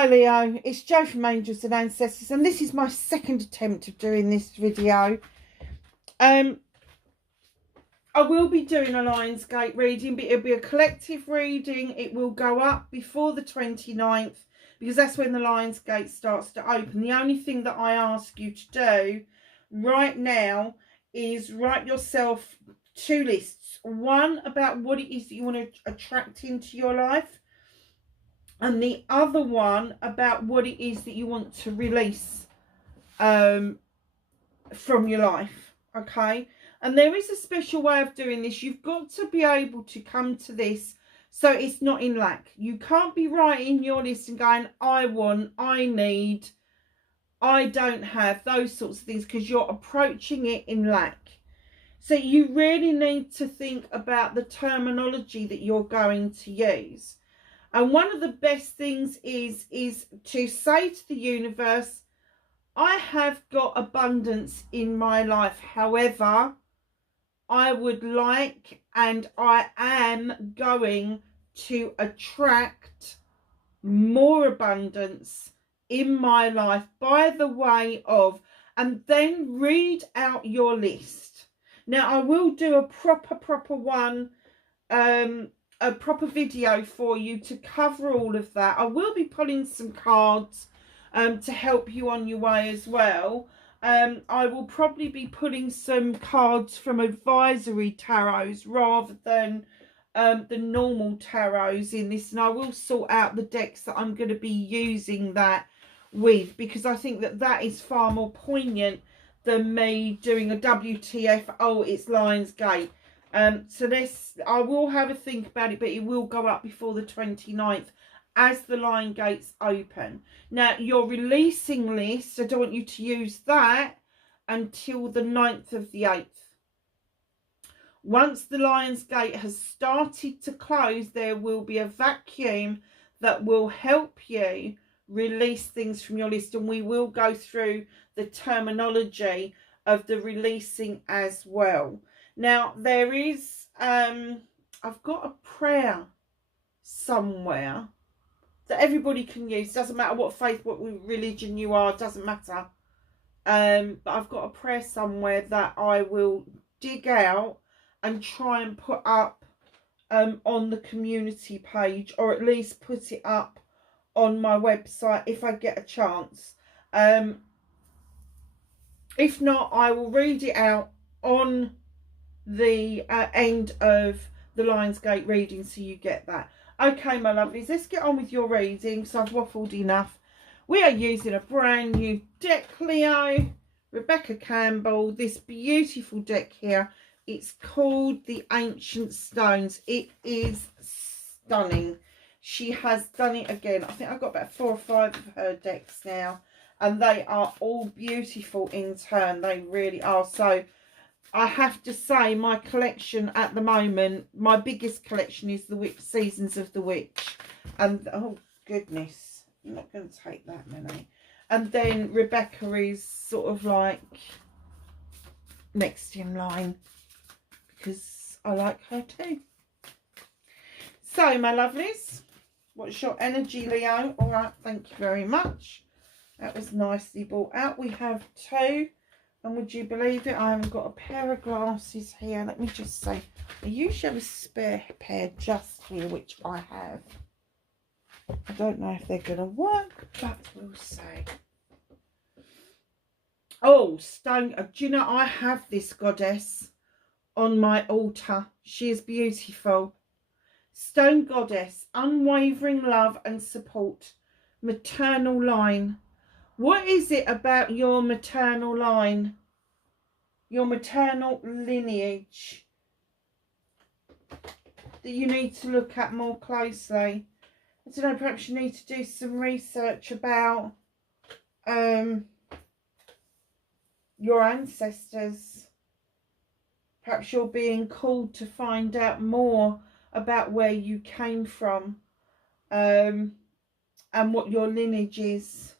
Hi Leo, it's Jo from Angels and Ancestors, and this is my second attempt of doing this video. I will be doing a Lionsgate reading, but it'll be a collective reading. It will go up before the 29th because that's when the Lionsgate starts to open. The only thing that I ask you to do right now is write yourself 2 lists. One about what it is that you want to attract into your life, and the other one about what it is that you want to release from your life, okay? And there is a special way of doing this. You've got to be able to come to this so it's not in lack. You can't be writing your list and going, I want, I need, I don't have, those sorts of things, because you're approaching it in lack. So you really need to think about the terminology that you're going to use. And one of the best things is to say to the universe, I have got abundance in my life. However, I would like and I am going to attract more abundance in my life by the way of, and then read out your list. Now, I will do a proper one, a proper video for you to cover all of that. I will be pulling some cards to help you on your way as well. I will probably be pulling some cards from advisory tarots rather than the normal tarots in this, and I will sort out the decks that I'm going to be using that with, because I think that that is far more poignant than me doing a WTF, oh, it's Lionsgate. So this, I will have a think about it, but it will go up before the 29th as the line gates open. Now, your releasing list, I don't want you to use that until the 9th of the 8th. Once the Lionsgate has started to close, there will be a vacuum that will help you release things from your list, and we will go through the terminology of the releasing as well. Now, there is, I've got a prayer somewhere that everybody can use. Doesn't matter what faith, what religion you are, doesn't matter. But I've got a prayer somewhere that I will dig out and try and put up on the community page, or at least put it up on my website if I get a chance. If not, I will read it out on the end of the Lionsgate reading, so you get that. Okay, my lovelies, let's get on with your reading, so I've waffled enough. We are using a brand new deck, Leo. Rebecca Campbell, this beautiful deck here. It's called the Ancient Stones. It is stunning. She has done it again. I think I've got about 4 or 5 of her decks now, and they are all beautiful in turn. They really are. So I have to say, my collection at the moment, my biggest collection is the Seasons of the Witch. And, oh, goodness, I'm not going to take that many. And then Rebecca is sort of like next in line, because I like her too. So, my lovelies, what's your energy, Leo? All right, thank you very much. That was nicely brought out. We have 2. And would you believe it, I haven't got a pair of glasses here. Let me just say, I usually have a spare pair just here, which I have. I don't know if they're going to work, but we'll see. Oh, stone. Do you know, I have this goddess on my altar. She is beautiful. Stone goddess, unwavering love and support. Maternal line. What is it about your maternal line, your maternal lineage, that you need to look at more closely? I don't know, perhaps you need to do some research about your ancestors. Perhaps you're being called to find out more about where you came from, and what your lineage is.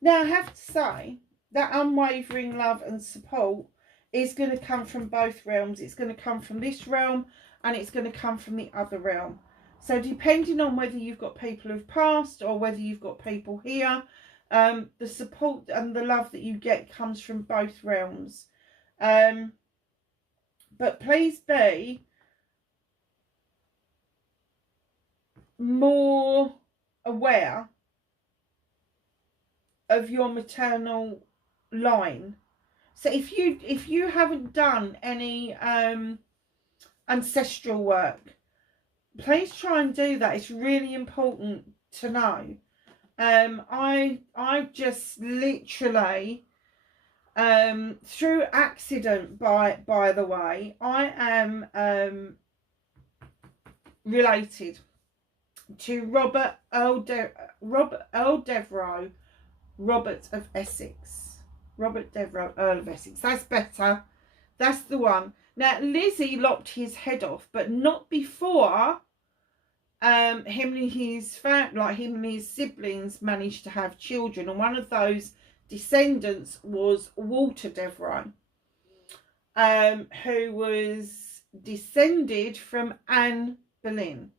Now, I have to say that unwavering love and support is going to come from both realms. It's going to come from this realm, and it's going to come from the other realm. So depending on whether you've got people who've passed or whether you've got people here, the support and the love that you get comes from both realms. But please be more aware of your maternal line. So if you haven't done any ancestral work, please try and do that. It's really important to know. I just literally through accident, by the way, I am related to Robert Devereux, Robert of Essex. Robert Devereux, Earl of Essex. That's better. That's the one. Now, Lizzie lopped his head off, but not before him and his siblings managed to have children. And one of those descendants was Walter Devereux, who was descended from Anne Boleyn.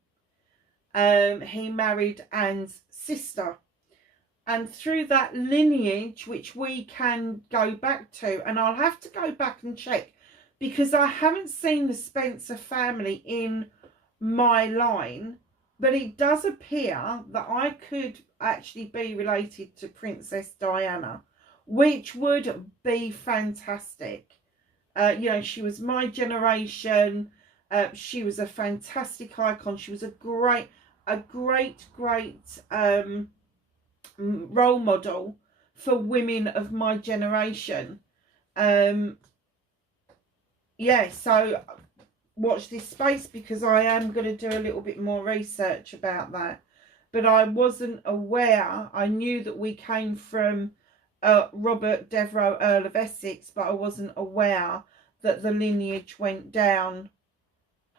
He married Anne's sister. And through that lineage, which we can go back to, and I'll have to go back and check, because I haven't seen the Spencer family in my line, but it does appear that I could actually be related to Princess Diana, which would be fantastic. You know, she was my generation. She was a fantastic icon. She was a great role model for women of my generation. Yeah, so watch this space, because I am going to do a little bit more research about that. But I wasn't aware. I knew that we came from Robert Devereux, Earl of Essex, but I wasn't aware that the lineage went down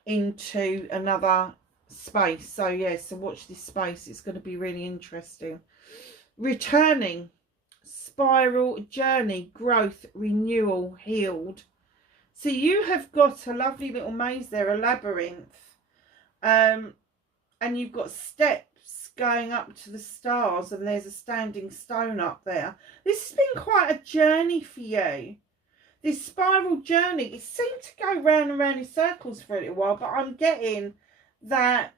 into another space. So yeah, so watch this space. It's going to be really interesting. Returning, spiral journey, growth, renewal, healed. So you have got a lovely little maze there, a labyrinth, and you've got steps going up to the stars, and there's a standing stone up there. This has been quite a journey for you. This spiral journey, it seemed to go round and round in circles for a little while, but I'm getting that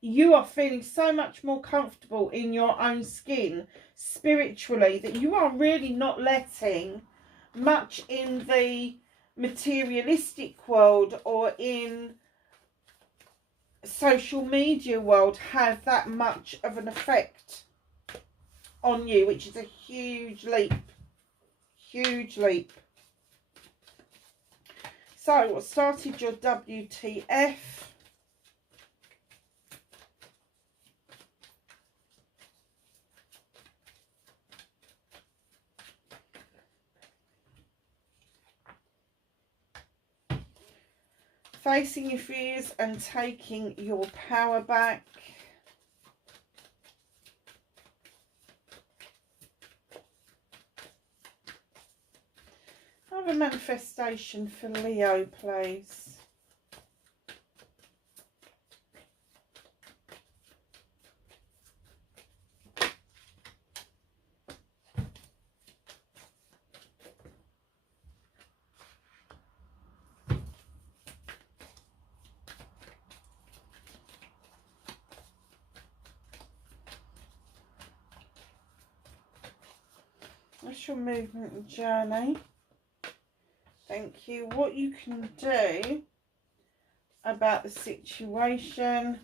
you are feeling so much more comfortable in your own skin spiritually, that you are really not letting much in the materialistic world or in social media world have that much of an effect on you, which is a huge leap. Huge leap. So what started your WTF? Facing your fears and taking your power back. Have a manifestation for Leo, please. What's your movement and journey? Thank you. What you can do about the situation.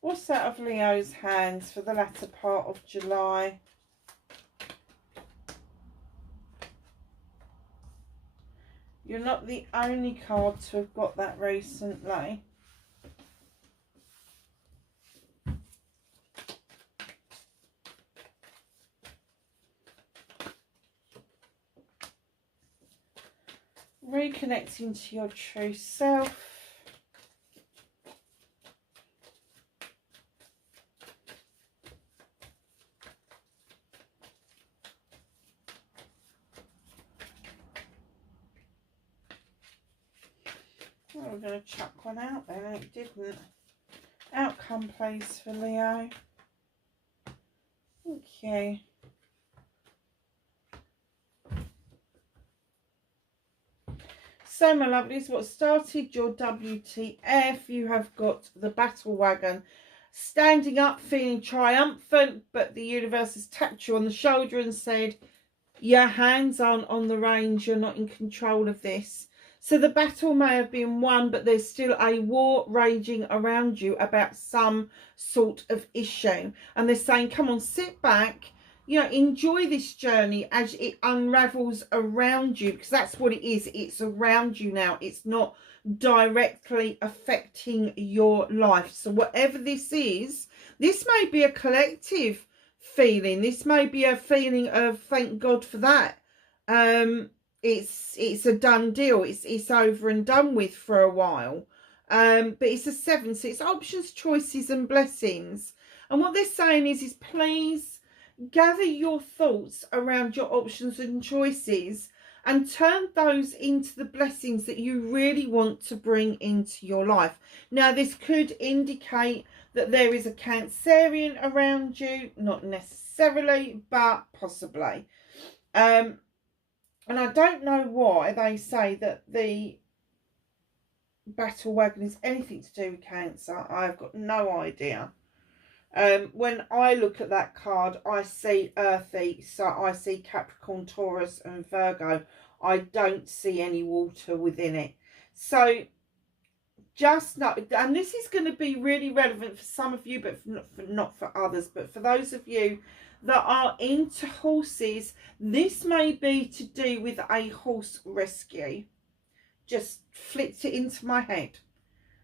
What's out of Leo's hands for the latter part of July? You're not the only card to have got that recently. Reconnecting to your true self. Oh, we're going to chuck one out then, and it didn't. Outcome, please, for Leo. Thank you. So, my lovelies, what started your WTF, you have got the battle wagon standing up, feeling triumphant, but the universe has tapped you on the shoulder and said, your hands aren't on the reins, you're not in control of this. So the battle may have been won, but there's still a war raging around you about some sort of issue. And they're saying, come on, sit back, you know, enjoy this journey as it unravels around you, because that's what it is. It's around you now. It's not directly affecting your life. So whatever this is, this may be a collective feeling. This may be a feeling of thank God for that. It's a done deal. It's over and done with for a while. But it's a 7, so it's options, choices, and blessings. And what they're saying is please gather your thoughts around your options and choices and turn those into the blessings that you really want to bring into your life. Now, this could indicate that there is a Cancerian around you, not necessarily, but possibly. And I don't know why they say that the battle wagon is anything to do with Cancer. I've got no idea. When I look at that card, I see earthy, so I see Capricorn, Taurus and Virgo. I don't see any water within it. So just know, and this is going to be really relevant for some of you, but not for others. But for those of you that are into horses, this may be to do with a horse rescue. Just flipped it into my head.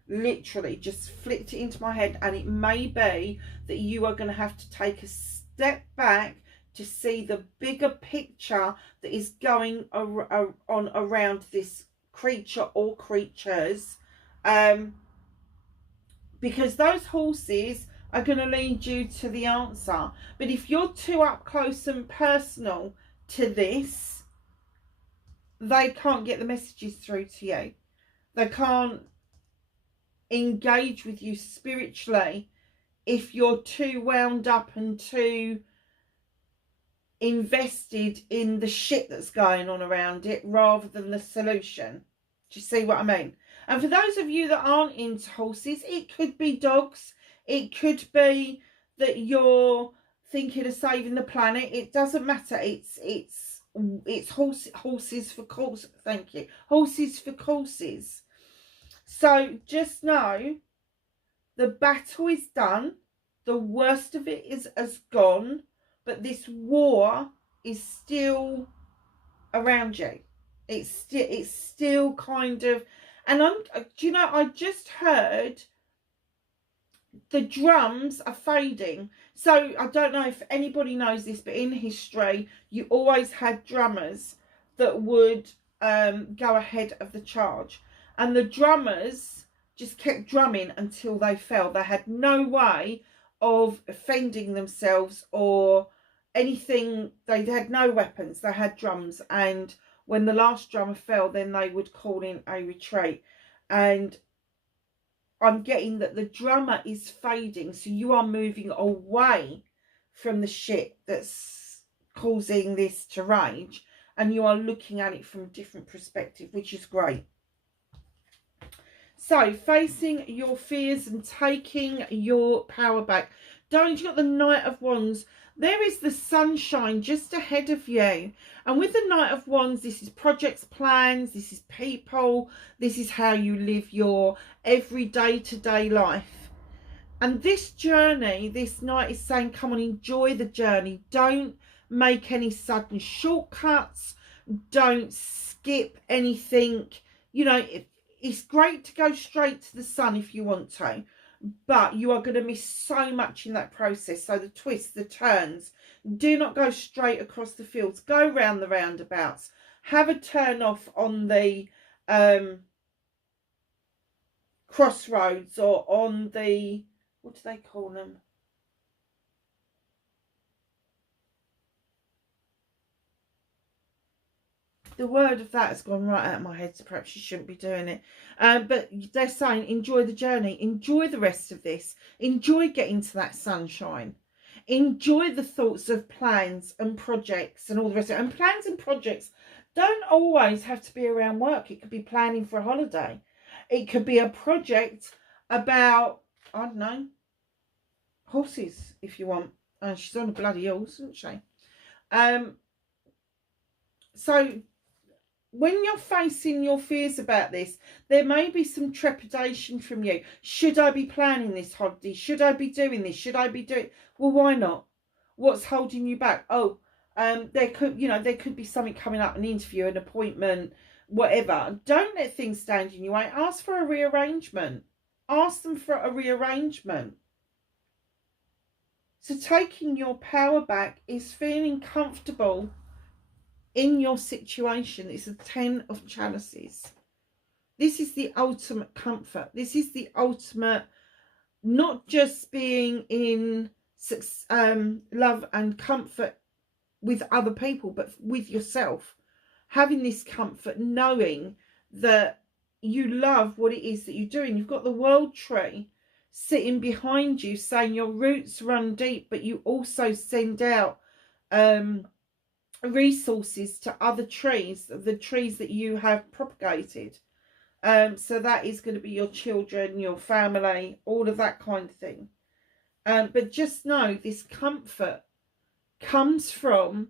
Literally just flipped it into my head, and it may be that you are going to have to take a step back to see the bigger picture that is going on around this creature or creatures, because those horses are going to lead you to the answer. But if you're too up close and personal to this, they can't get the messages through to you. They can't engage with you spiritually if you're too wound up and too invested in the shit that's going on around it rather than the solution. Do you see what I mean? And for those of you that aren't into horses, it could be dogs. It could be that you're thinking of saving the planet. It doesn't matter. It's horses for courses. Thank you. Horses for courses. So just know the battle is done. The worst of it has gone. But this war is still around you. It's still kind of, and do you know, I just heard the drums are fading. So I don't know if anybody knows this, but in history, you always had drummers that would go ahead of the charge. And the drummers just kept drumming until they fell. They had no way of offending themselves or anything. They had no weapons. They had drums. And when the last drummer fell, then they would call in a retreat. And I'm getting that the drummer is fading. So you are moving away from the shit that's causing this to rage. And you are looking at it from a different perspective, which is great. So, facing your fears and taking your power back. Darling, you've got the Knight of Wands. There is the sunshine just ahead of you. And with the Knight of Wands, this is projects, plans, this is people, this is how you live your everyday to-day life. And this journey, this Knight is saying, come on, enjoy the journey. Don't make any sudden shortcuts. Don't skip anything. You know, it's great to go straight to the sun if you want to, but you are going to miss so much in that process. So the twists, the turns, do not go straight across the fields. Go round the roundabouts. have a turn off on the crossroads, or on the, what do they call them? The word of that has gone right out of my head, so perhaps you shouldn't be doing it. But they're saying enjoy the journey, enjoy the rest of this, enjoy getting to that sunshine, enjoy the thoughts of plans and projects and all the rest of it. And plans and projects don't always have to be around work. It could be planning for a holiday. It could be a project about, I don't know, horses, if you want. And she's on a bloody horse, isn't she? So when you're facing your fears about this, there may be some trepidation from you. Should I be planning this holiday? Should I be doing this? Should I be doing? Well, why not? What's holding you back? Oh, there could be something coming up, an interview, an appointment, whatever. Don't let things stand in your way. Ask for a rearrangement. Ask them for a rearrangement. So taking your power back is feeling comfortable in your situation. It's a 10 of chalices. This is the ultimate comfort. This is the ultimate, not just being in love and comfort with other people, but with yourself. Having this comfort, knowing that you love what it is that you're doing. You've got the world tree sitting behind you saying your roots run deep, but you also send out resources to other trees, the trees that you have propagated. So that is going to be your children, your family, all of that kind of thing. But just know this comfort comes from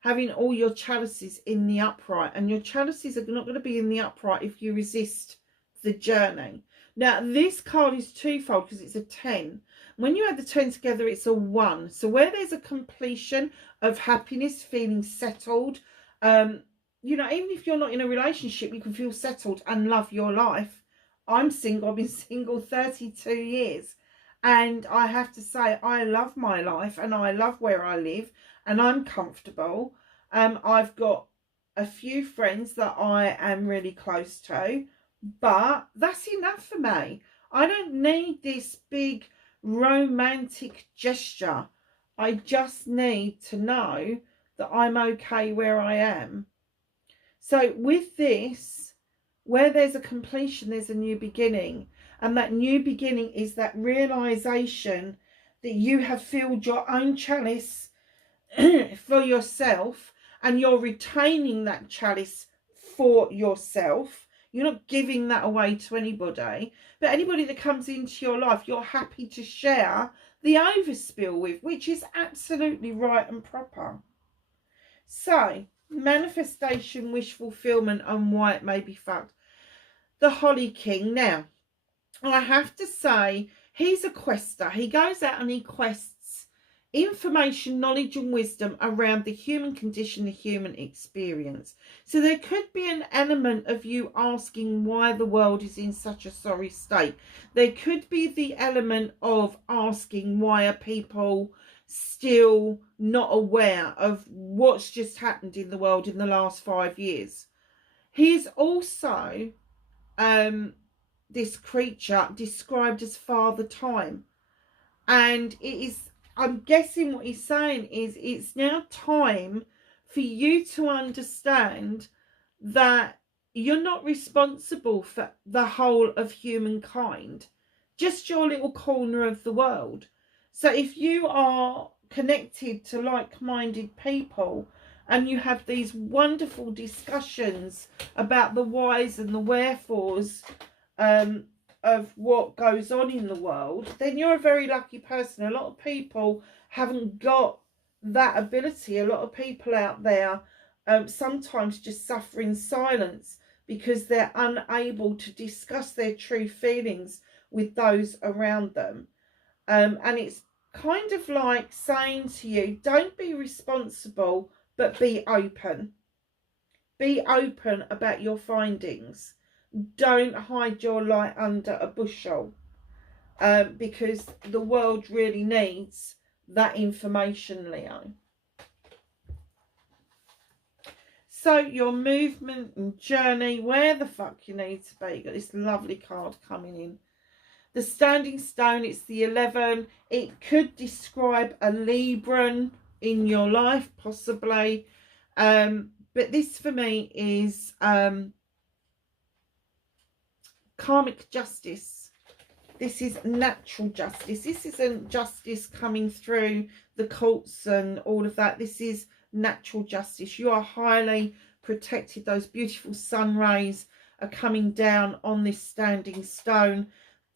having all your chalices in the upright, and your chalices are not going to be in the upright if you resist the journey. Now this card is twofold because it's a 10. When you add the 10 together, it's a 1. So where there's a completion of happiness, feeling settled, you know, even if you're not in a relationship, you can feel settled and love your life. I'm single. I've been single 32 years. And I have to say, I love my life and I love where I live and I'm comfortable. I've got a few friends that I am really close to, but that's enough for me. I don't need this big romantic gesture. I just need to know that I'm okay where I am. So with this, where there's a completion, there's a new beginning. And that new beginning is that realization that you have filled your own chalice for yourself, and you're retaining that chalice for yourself. You're not giving that away to anybody, but anybody that comes into your life, you're happy to share the overspill with, which is absolutely right and proper. So, manifestation, wish fulfillment, and why it may be fucked. The Holly King. Now, I have to say, he's a quester. He goes out and he quests information, knowledge and wisdom around the human condition, the human experience. So there could be an element of you asking why the world is in such a sorry state. There could be the element of asking why are people still not aware of what's just happened in the world in the last 5 years. He's also this creature described as Father Time, and it is, I'm guessing what he's saying is it's now time for you to understand that you're not responsible for the whole of humankind, just your little corner of the world. So if you are connected to like-minded people and you have these wonderful discussions about the whys and the wherefores of what goes on in the world, then you're a very lucky person. A lot of people haven't got that ability. A lot of people out there sometimes just suffer in silence because they're unable to discuss their true feelings with those around them. And it's kind of like saying to you, don't be responsible, but be open. Be open about your findings. Don't hide your light under a bushel, because the world really needs that information, Leo. also your movement and journey, where the fuck you need to be. You've got this lovely card coming in. The standing stone, it's the 11. It could describe a Libran in your life, possibly. But this for me is karmic justice. This is natural justice. This isn't justice coming through the courts and all of that. This is natural justice. You are highly protected. Those beautiful sun rays are coming down on this standing stone.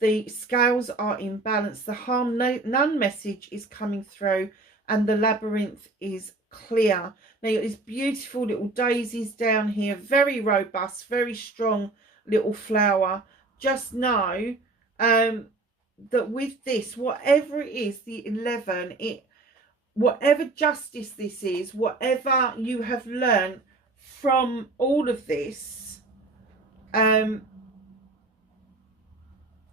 The scales are in balance. The harm none message is coming through, and the labyrinth is clear. Now you've got these beautiful little daisies down here, very robust, very strong little flower. Just know that with this, whatever it is, the 11, whatever justice this is, whatever you have learned from all of this,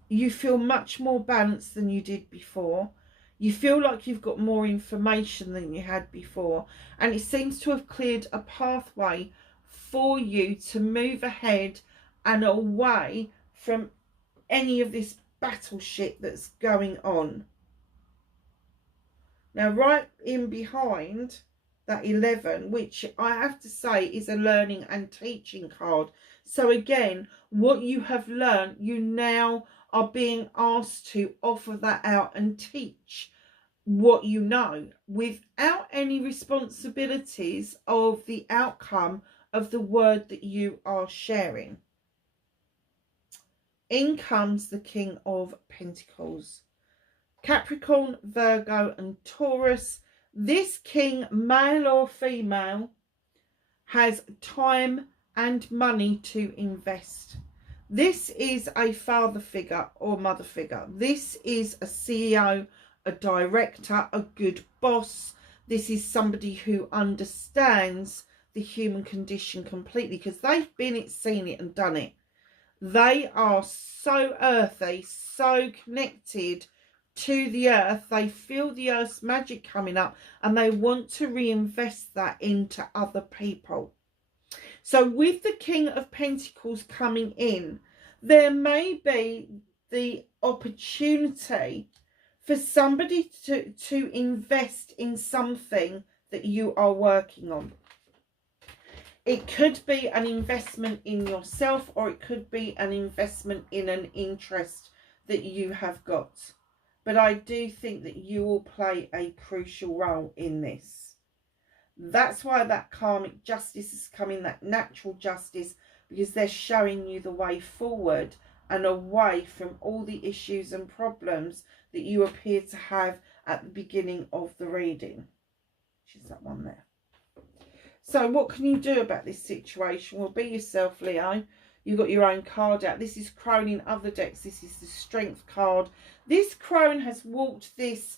you feel much more balanced than you did before. You feel like you've got more information than you had before, and it seems to have cleared a pathway for you to move ahead and away from any of this battle shit that's going on. Now, right in behind that 11, which I have to say is a learning and teaching card. So again, what you have learned, you now are being asked to offer that out and teach what you know without any responsibilities of the outcome of the word that you are sharing. In comes the King of Pentacles. Capricorn, Virgo and Taurus. This king, male or female, has time and money to invest. This is a father figure or mother figure. This is a CEO, a director, a good boss. This is somebody who understands the human condition completely, because they've been it, seen it and done it. They are so earthy, so connected to the earth. They feel the earth's magic coming up, and they want to reinvest that into other people. So with the King of Pentacles coming in, there may be the opportunity for somebody to invest in something that you are working on. It could be an investment in yourself, or it could be an investment in an interest that you have got. But I do think that you will play a crucial role in this. That's why that karmic justice is coming, that natural justice, because they're showing you the way forward and away from all the issues and problems that you appear to have at the beginning of the reading. Which is that one there. So what can you do about this situation? Well, be yourself, Leo. You've got your own card out. This is Crone in other decks. This is the Strength card. This Crone has walked this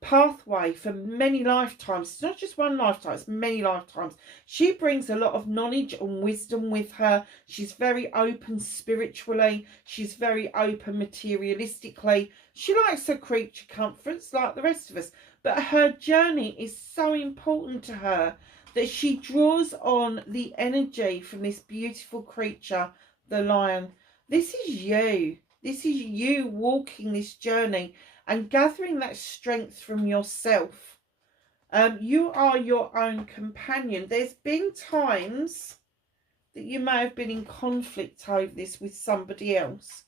pathway for many lifetimes. It's not just one lifetime, it's many lifetimes. She brings a lot of knowledge and wisdom with her. She's very open spiritually. She's very open materialistically. She likes her creature comforts like the rest of us. But her journey is so important to her that she draws on the energy from this beautiful creature, the lion. This is you. This is you walking this journey and gathering that strength from yourself. You are your own companion. There's been times that you may have been in conflict over this with somebody else.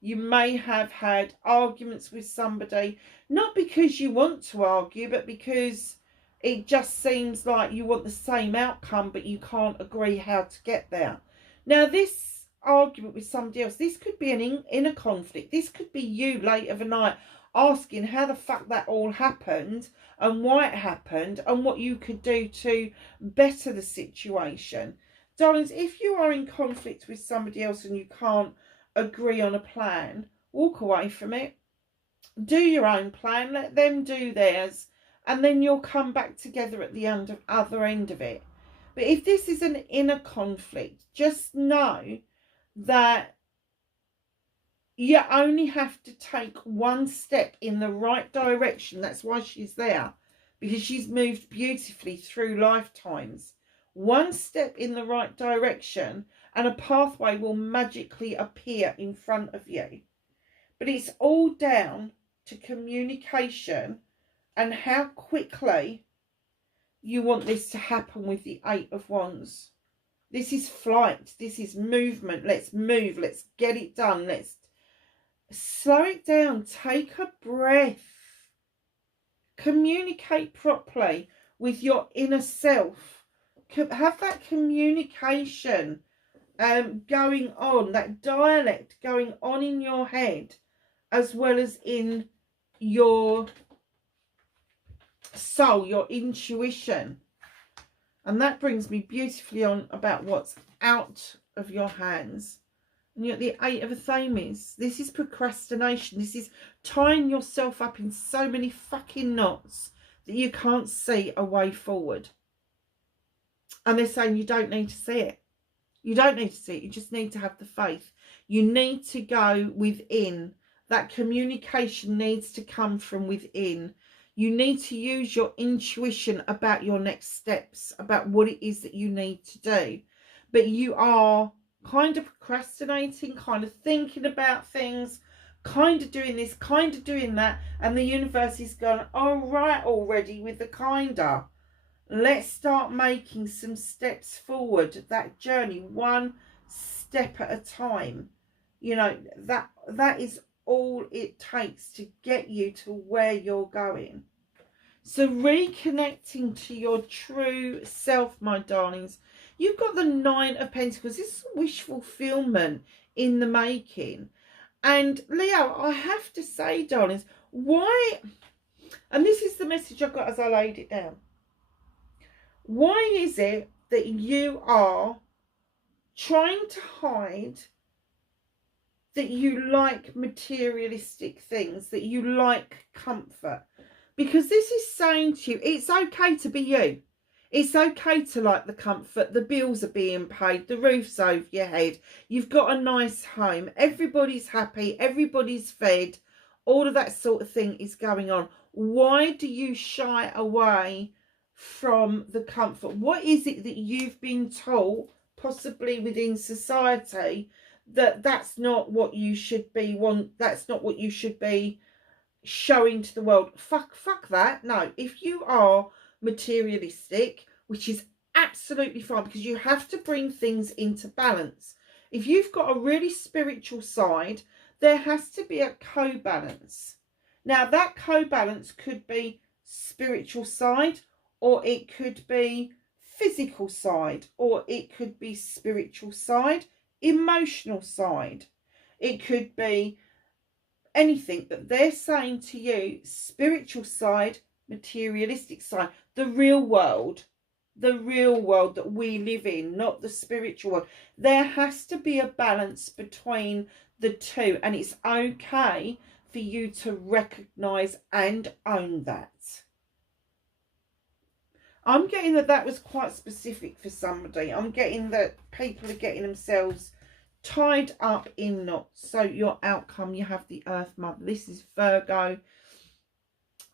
You may have had arguments with somebody, not because you want to argue, but because it just seems like you want the same outcome, but you can't agree how to get there. Now, this argument with somebody else, this could be an inner conflict. This could be you late of a night asking how the fuck that all happened and why it happened and what you could do to better the situation. Darlings, if you are in conflict with somebody else and you can't agree on a plan, walk away from it. Do your own plan. Let them do theirs. And then you'll come back together at the other end of it. But if this is an inner conflict, just know that you only have to take one step in the right direction. That's why she's there, because she's moved beautifully through lifetimes. one step in the right direction and a pathway will magically appear in front of you. But it's all down to communication and how quickly you want this to happen with the Eight of Wands. This is flight. This is movement. Let's move. Let's get it done. Let's slow it down. Take a breath. Communicate properly with your inner self. Have that communication going on, that dialect going on in your head as well as in your soul, your intuition. And that brings me beautifully on about what's out of your hands. And you're at the Eight of Athames. This is procrastination. This is tying yourself up in so many fucking knots that you can't see a way forward. And they're saying you don't need to see it. You don't need to see it. You just need to have the faith. You need to go within. That communication needs to come from within. You need to use your intuition about your next steps, about what it is that you need to do. But you are kind of procrastinating, kind of thinking about things, kind of doing this, kind of doing that. And the universe is going, all right already with the kinda. Let's start making some steps forward. That journey, one step at a time. You know, that is all it takes to get you to where you're going. So reconnecting to your true self, my darlings. You've got the Nine of Pentacles. This is wish fulfillment in the making. And Leo, I have to say, darlings, why, and this is the message I got as I laid it down. Why is it that you are trying to hide that you like materialistic things, that you like comfort? Because this is saying to you, it's okay to be you. It's okay to like the comfort. The bills are being paid. The roof's over your head. You've got a nice home. Everybody's happy. Everybody's fed. All of that sort of thing is going on. Why do you shy away from the comfort? What is it that you've been taught, possibly within society, that's not what you should be that's not what you should be showing to the world? Fuck that. No, if you are materialistic, which is absolutely fine, because you have to bring things into balance. If you've got a really spiritual side, there has to be a co-balance. Now that co-balance could be spiritual side, or it could be physical side, or it could be spiritual side, emotional side. It could be anything, that they're saying to you, spiritual side, materialistic side, the real world that we live in, not the spiritual world. There has to be a balance between the two, and it's okay for you to recognize and own that. I'm getting that was quite specific for somebody. I'm getting that people are getting themselves tied up in knots. So your outcome, you have the Earth Mother. This is Virgo.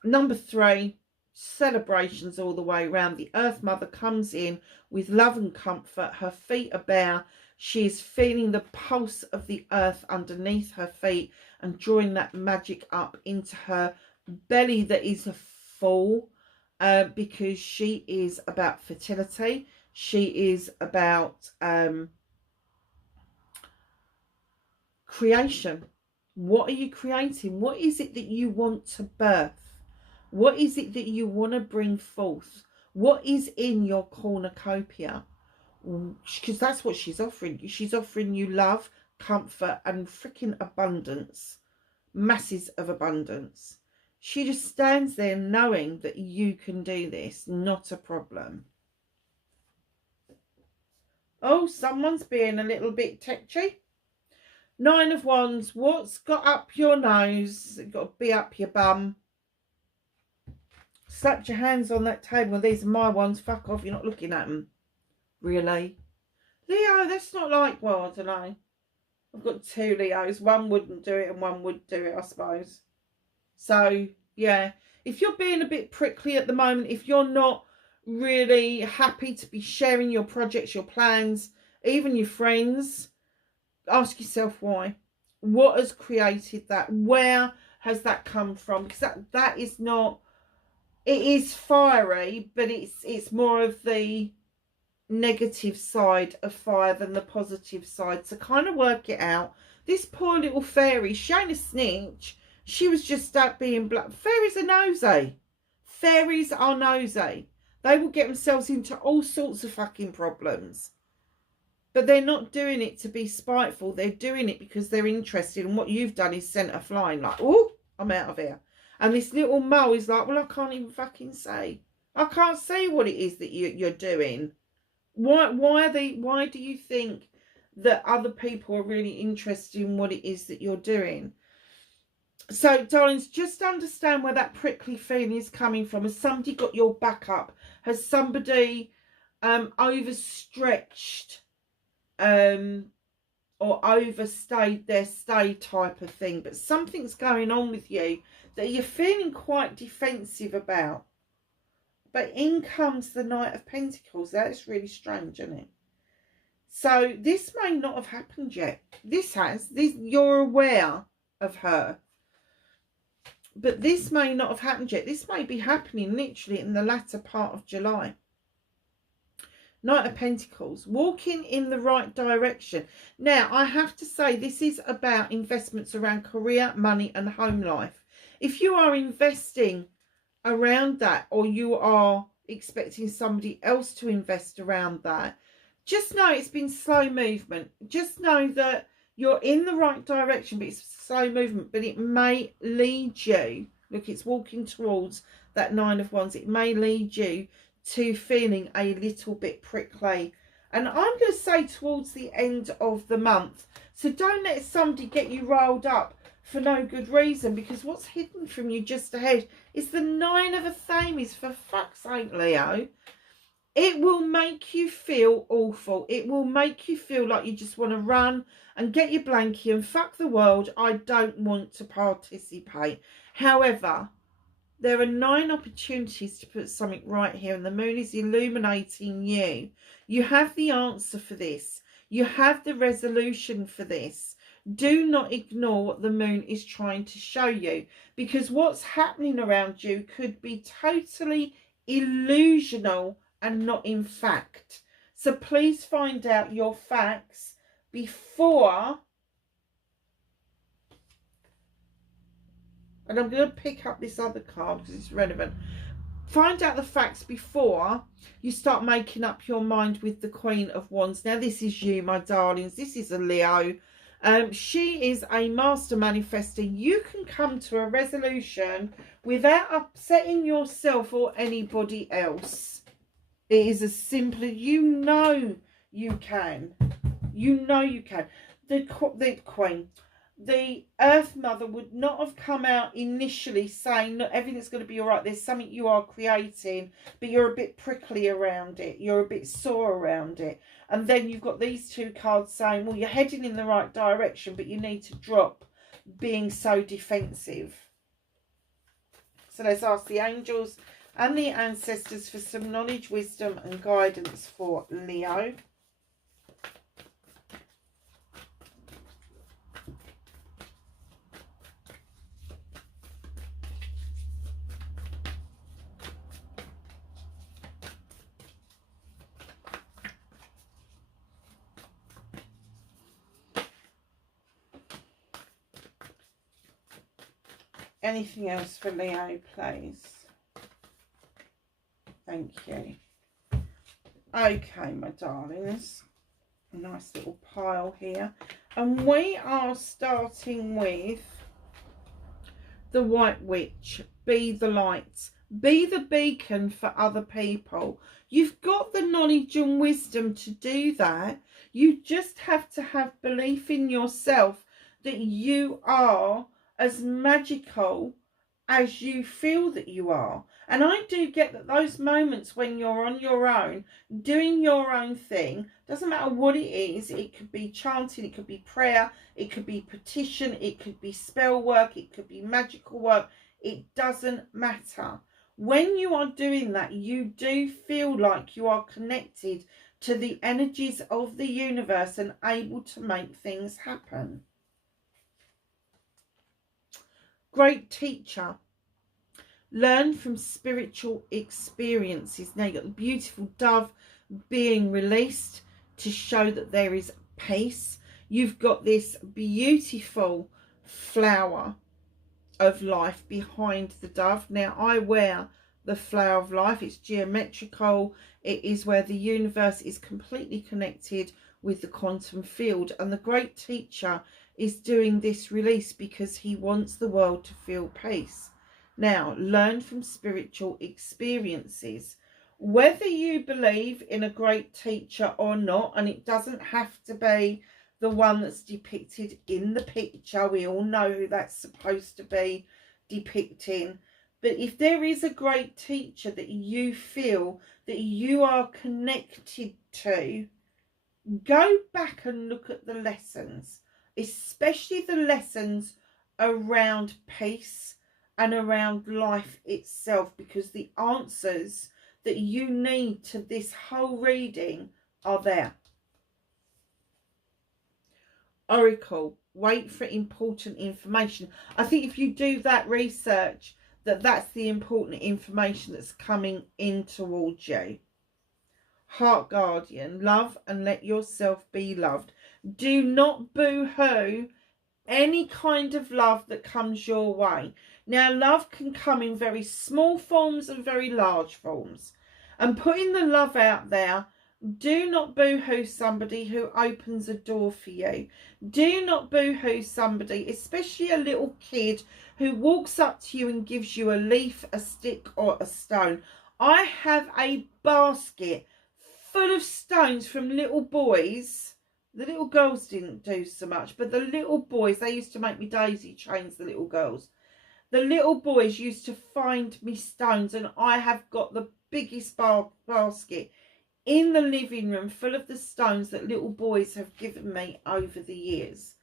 Number 3, celebrations all the way around. The Earth Mother comes in with love and comfort. Her feet are bare. She is feeling the pulse of the earth underneath her feet and drawing that magic up into her belly that is full, because she is about fertility. She is about creation. What are you creating? What is it that you want to birth? What is it that you want to bring forth? What is in your cornucopia? Because that's what she's offering you. She's offering you love, comfort, and freaking abundance. Masses of abundance. She just stands there knowing that you can do this. Not a problem. Oh, someone's being a little bit tetchy. 9 of Wands. What's got up your nose? It's got to be up your bum. Slapped your hands on that table. These are my ones. Fuck off. You're not looking at them. Really? Leo, that's not like, well, I don't know. I've got 2 Leos. One wouldn't do it and one would do it, I suppose. So, yeah. If you're being a bit prickly at the moment, if you're not really happy to be sharing your projects, your plans, even your friends. Ask yourself why. What has created that? Where has that come from? Because that is not, it is fiery, but it's more of the negative side of fire than the positive side. So kind of work it out. This poor little fairy, she ain't a snitch. She was just being black. Fairies are nosy. Fairies are nosy. They will get themselves into all sorts of fucking problems. But they're not doing it to be spiteful. They're doing it because they're interested. And what you've done is sent her flying like, oh, I'm out of here. And this little mole is like, well, I can't even fucking say. I can't say what it is that you're doing. Why do you think that other people are really interested in what it is that you're doing? So, darlings, just understand where that prickly feeling is coming from. Has somebody got your back up? Has somebody overstretched or overstayed their stay type of thing? But something's going on with you that you're feeling quite defensive about. But in comes the Knight of Pentacles. That's really strange, isn't it? So this may not have happened yet. You're aware of her. But this may not have happened yet. This may be happening literally in the latter part of July. Knight of Pentacles, walking in the right direction. Now, I have to say, this is about investments around career, money and home life. If you are investing around that, or you are expecting somebody else to invest around that, just know it's been slow movement. Just know that you're in the right direction, but it's slow movement. But it may lead you, look, it's walking towards that Nine of Wands. It may lead you to feeling a little bit prickly. And I'm going to say towards the end of the month. So don't let somebody get you rolled up for no good reason, because what's hidden from you just ahead is the Nine of Athames. For fuck's sake, Leo. It will make you feel awful. It will make you feel like you just want to run and get your blankie and fuck the world. I don't want to participate. However, there are 9 opportunities to put something right here, and the moon is illuminating you. You have the answer for this. You have the resolution for this. Do not ignore what the moon is trying to show you, because what's happening around you could be totally illusional and not in fact. So please find out your facts before, and I'm going to pick up this other card because it's relevant. Find out the facts before you start making up your mind with the Queen of Wands. Now, this is you, my darlings. This is a Leo. She is a master manifester. You can come to a resolution without upsetting yourself or anybody else. It is as simple as you know you can. You know you can. The Queen, the Earth Mother would not have come out initially saying, look, everything's going to be all right. There's something you are creating, but you're a bit prickly around it. You're a bit sore around it. And then you've got these 2 cards saying, well, you're heading in the right direction, but you need to drop being so defensive. So let's ask the angels and the ancestors for some knowledge, wisdom and guidance for Leo. Anything else for Leo, please? Thank you. Okay, my darlings. A nice little pile here. And we are starting with the White Witch. Be the light. Be the beacon for other people. You've got the knowledge and wisdom to do that. You just have to have belief in yourself that you are as magical as you feel that you are. And I do get that those moments when you're on your own, doing your own thing, doesn't matter what it is, it could be chanting, it could be prayer, it could be petition, it could be spell work, it could be magical work, it doesn't matter. When you are doing that, you do feel like you are connected to the energies of the universe and able to make things happen. Great teacher. Learn from spiritual experiences. Now you've got the beautiful dove being released to show that there is peace. You've got this beautiful flower of life behind the dove. Now I wear the flower of life. It's geometrical. It is where the universe is completely connected with the quantum field, and the great teacher is doing this release because he wants the world to feel peace. Now, learn from spiritual experiences. Whether you believe in a great teacher or not, and it doesn't have to be the one that's depicted in the picture. We all know who that's supposed to be depicting. But if there is a great teacher that you feel that you are connected to, go back and look at the lessons, especially the lessons around peace and around life itself, because the answers that you need to this whole reading are there. Oracle, wait for important information. I think if you do that research, that's the important information that's coming in towards you. Heart guardian, love and let yourself be loved. Do not boo-hoo any kind of love that comes your way. Now, love can come in very small forms and very large forms. And putting the love out there, do not boo-hoo somebody who opens a door for you. Do not boo-hoo somebody, especially a little kid, who walks up to you and gives you a leaf, a stick or a stone. I have a basket full of stones from little boys. The little girls didn't do so much, but the little boys, they used to make me daisy chains, the little girls. The little boys used to find me stones, and I have got the biggest basket in the living room full of the stones that little boys have given me over the years.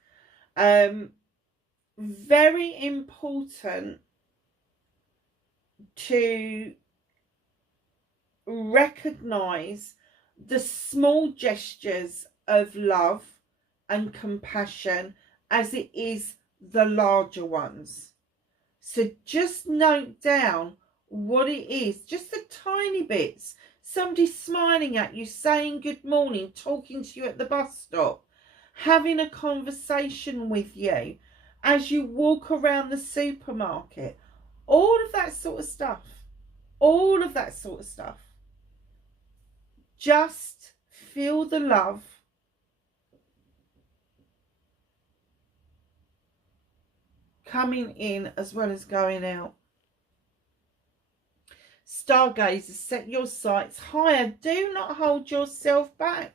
Very important to recognise the small gestures of love and compassion as it is the larger ones. So just note down what it is, just the tiny bits. Somebody smiling at you, saying good morning, talking to you at the bus stop, having a conversation with you as you walk around the supermarket. All of that sort of stuff. All of that sort of stuff. Just feel the love. Coming in as well as going out. Stargazers, set your sights higher. Do not hold yourself back.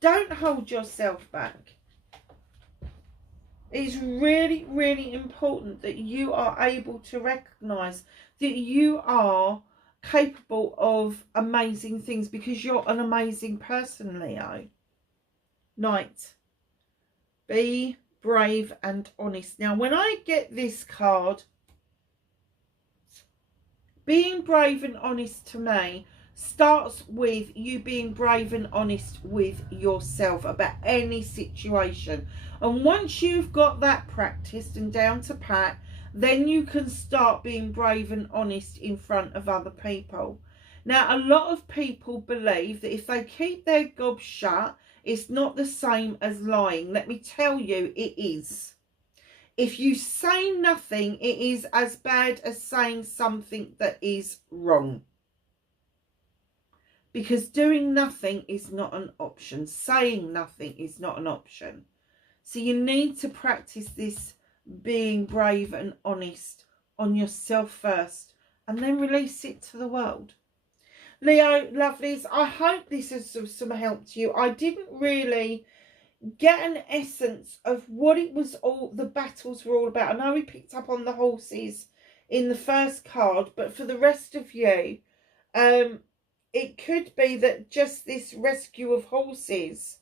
Don't hold yourself back. It's really, really important that you are able to recognise that you are capable of amazing things, because you're an amazing person, Leo. Knight. Be brave and honest. Now, when I get this card, being brave and honest to me starts with you being brave and honest with yourself about any situation. And once you've got that practiced and down to pat, then you can start being brave and honest in front of other people. Now, a lot of people believe that if they keep their gob shut, it's not the same as lying. Let me tell you, it is. If you say nothing, it is as bad as saying something that is wrong. Because doing nothing is not an option. Saying nothing is not an option. So you need to practice this being brave and honest on yourself first, and then release it to the world. Leo, lovelies, I hope this has some help to you. I didn't really get an essence of what it was all, the battles were all about. I know we picked up on the horses in the first card, but for the rest of you, it could be that just this rescue of horses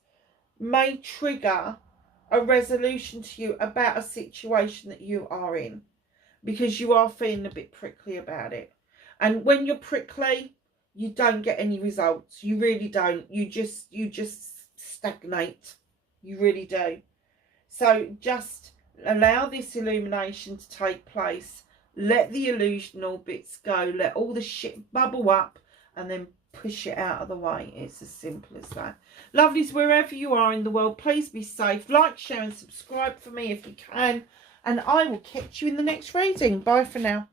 may trigger a resolution to you about a situation that you are in, because you are feeling a bit prickly about it. And when you're prickly, you don't get any results. You really don't. You just stagnate. You really do. So just allow this illumination to take place. Let the illusional bits go. Let all the shit bubble up and then push it out of the way. It's as simple as that. Lovelies, wherever you are in the world, please be safe. Like, share and subscribe for me if you can. And I will catch you in the next reading. Bye for now.